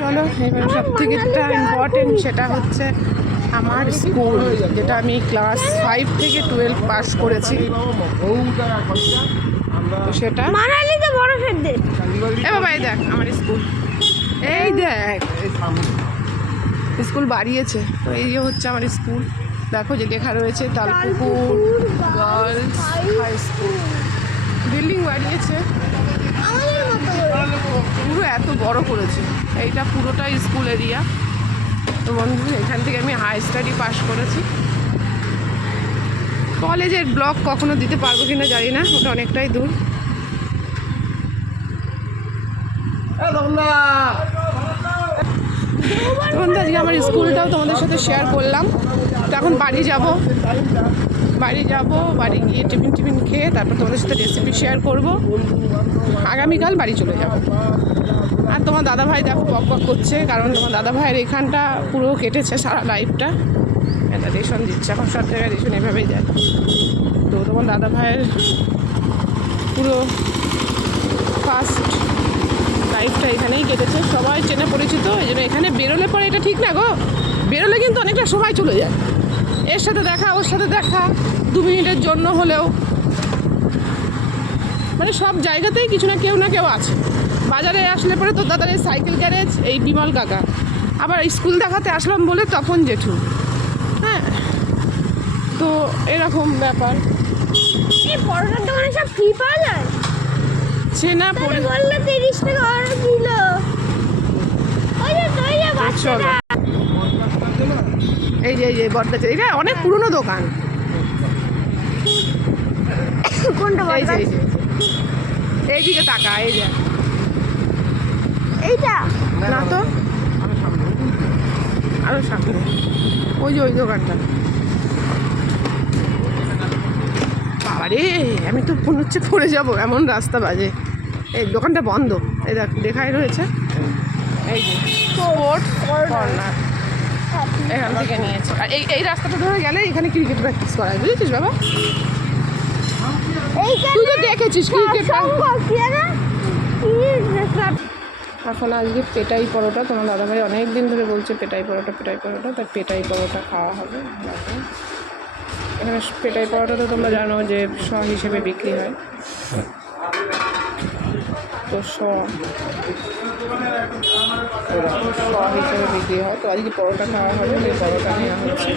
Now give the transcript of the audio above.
চলো এবার সব থেকে যেটা ইম্পর্টেন্ট সেটা হচ্ছে আমার স্কুল, যেটা আমি ক্লাস 5 থেকে 12 পাস করেছি। তো সেটা এ বাবা, এই দেখ আমার স্কুল, এই দেখ স্কুল বাড়িয়েছে। তো এই যে হচ্ছে আমার স্কুল, দেখো যে লেখা রয়েছে Talpukur girls high school. Building বাড়িয়েছে, পুরো এত বড় করেছে। এইটা পুরোটাই স্কুল এরিয়া। তো বন্ধু, এখান থেকে আমি হাই স্টাডি পাস করেছি। কলেজের ব্লগ কখনো দিতে পারবো কিনা জানি না, ওটা অনেকটাই দূর। বন্ধু, আজকে আমার স্কুলটাও তোমাদের সাথে শেয়ার করলাম। তো এখন বাড়ি যাব, বাড়ি গিয়ে টিফিন খেয়ে তারপর তোমাদের সাথে রেসিপি শেয়ার করব। আগামীকাল বাড়ি চলে যাব। আর তোমার দাদাভাই দেখো বক করছে, কারণ তোমার দাদাভাইয়ের এখানটা পুরো কেটেছে সারা লাইফটা। এটা রেশন দিচ্ছে, এখন সব জায়গায় রেশন এভাবেই যায়। তো তোমার দাদাভাইয়ের পুরো ফার্স্ট লাইফটা এখানেই কেটেছে, সবাই চেনে পরিচিত। এই জন্য এখানে বেরোলে পরে এটা ঠিক না গো, বেরোলে কিন্তু অনেকটা সময় চলে যায়। এর সাথে দেখা, ওর সাথে দেখা, 2 মিনিটের জন্য হলেও, মানে সব জায়গাতেই কিছু না কেউ আছে। বাজারে আসলে পরে তোর দাদার এই সাইকেল গ্যারেজ, এই বিমল কাকা, আবার স্কুল দেখাতে আসলাম বলে তপন জেঠু। হ্যাঁ, তো এরকম ব্যাপার। এই পরোটার দোকানে সব ফ্রি পাওয়া যায়? চেনা পড়ে বললো 30 টাকা অর্ডার দিল। ওই যে বাচ্চাটা, এই যে বটগাছ, এটা অনেক পুরনো দোকান। কোনটা বলবা? এইদিকে তাকা, এই যে এইটা না তো, আরো সামনে ওই যে ওই দোকানটা। বাবারে, আমি তো মনে হচ্ছে পড়ে যাবো, এমন রাস্তা বাজে। এই দোকানটা বন্ধ, এই দেখ দেখাই রয়েছে, এই যে স্পোর্টস কর্নার, এখান থেকে নিয়েছে। আর এই রাস্তাটা ধরে গেলে এখানে ক্রিকেট প্র্যাকটিস করা হয়, বুঝেছিস বাবা? তুই তো দেখেছিস ক্রিকেট। এখন আজকে পেটাই পরোটা, তোমার দাদাভাই অনেক দিন ধরে বলছে পেটাই পরোটা, তার পেটাই পরোটা খাওয়া হবে। এখানে পেটাই পরোটা তো তোমরা জানো যে শ হিসেবে বিক্রি হয়, তো শ হিসেবে বিক্রি হয়। তো আজকে পরোটা খাওয়া হবে, পরোটা নেওয়া হচ্ছে।